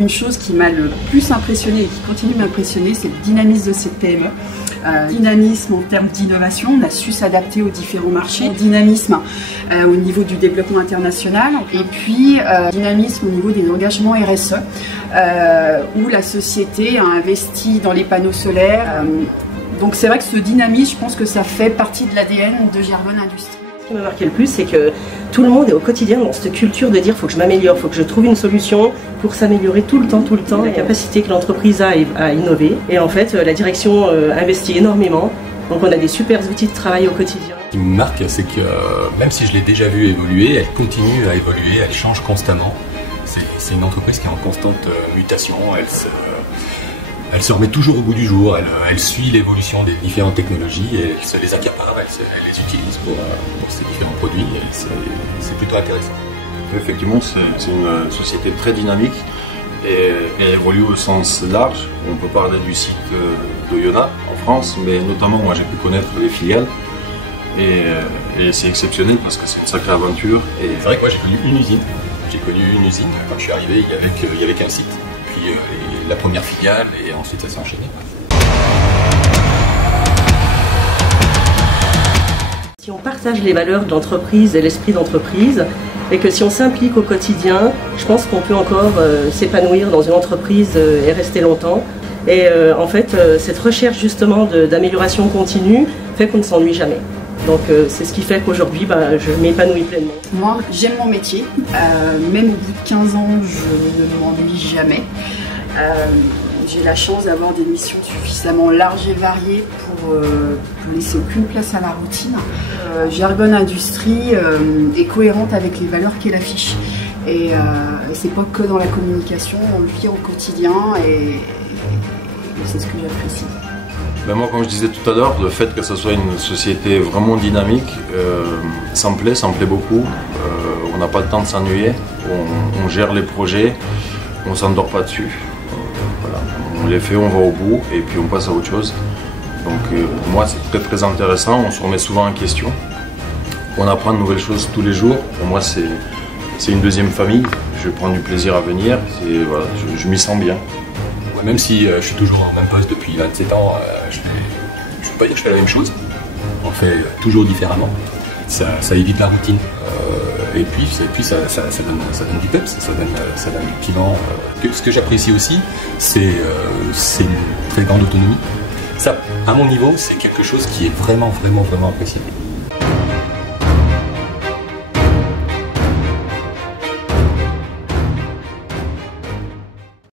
Une chose qui m'a le plus impressionné et qui continue de m'impressionner, c'est le dynamisme de cette PME. Dynamisme en termes d'innovation, on a su s'adapter aux différents marchés. Dynamisme au niveau du développement international. Et puis dynamisme au niveau des engagements RSE, où la société a investi dans les panneaux solaires. Donc c'est vrai que ce dynamisme, je pense que ça fait partie de l'ADN de Gergonne Industrie. Ce qui m'a marqué le plus, c'est que tout le monde est au quotidien dans cette culture de dire faut que je m'améliore, faut que je trouve une solution pour s'améliorer tout le temps, la capacité que l'entreprise a à innover. Et en fait, la direction investit énormément, donc on a des super outils de travail au quotidien. Ce qui me marque, c'est que même si je l'ai déjà vue évoluer, elle continue à évoluer, elle change constamment. C'est une entreprise qui est en constante mutation, elle se remet toujours au bout du jour, elle suit l'évolution des différentes technologies, et elle se les accapare, elle les utilise pour ses différents produits, et c'est plutôt intéressant. Effectivement, c'est une société très dynamique et elle évolue au sens large. On peut parler du site d'Oyonnax en France, mais notamment moi j'ai pu connaître les filiales et c'est exceptionnel parce que c'est une sacrée aventure. C'est vrai que moi j'ai connu une usine. Quand je suis arrivé, il y avait qu'un site, puis la première filiale, et ensuite ça s'est enchaîné. Si on partage les valeurs de l'entreprise et l'esprit d'entreprise, et que si on s'implique au quotidien, je pense qu'on peut encore s'épanouir dans une entreprise et rester longtemps. Et en fait, cette recherche justement d'amélioration continue fait qu'on ne s'ennuie jamais. Donc c'est ce qui fait qu'aujourd'hui, je m'épanouis pleinement. Moi, j'aime mon métier. Même au bout de 15 ans, je ne m'ennuie jamais. J'ai la chance d'avoir des missions suffisamment larges et variées pour laisser aucune place à la routine. Gergonne Industrie est cohérente avec les valeurs qu'elle affiche. Et c'est pas que dans la communication, on le vit au quotidien et c'est ce que j'apprécie. Ben moi, comme je disais tout à l'heure, le fait que ce soit une société vraiment dynamique, ça me plaît beaucoup. On n'a pas le temps de s'ennuyer, on gère les projets, on ne s'endort pas dessus. Voilà. On les fait, on va au bout et puis on passe à autre chose. Donc pour moi c'est très intéressant, on se remet souvent en question. On apprend de nouvelles choses tous les jours. Pour moi c'est une deuxième famille, je prends du plaisir à venir, voilà, je m'y sens bien. Même si je suis toujours en même poste depuis 27 ans, je ne peux pas dire que je fais la même chose. On le fait toujours différemment. Ça évite la routine. Et puis ça donne du peps, ça donne du piment. Ce que j'apprécie aussi, c'est une très grande autonomie. Ça, à mon niveau, c'est quelque chose qui est vraiment apprécié.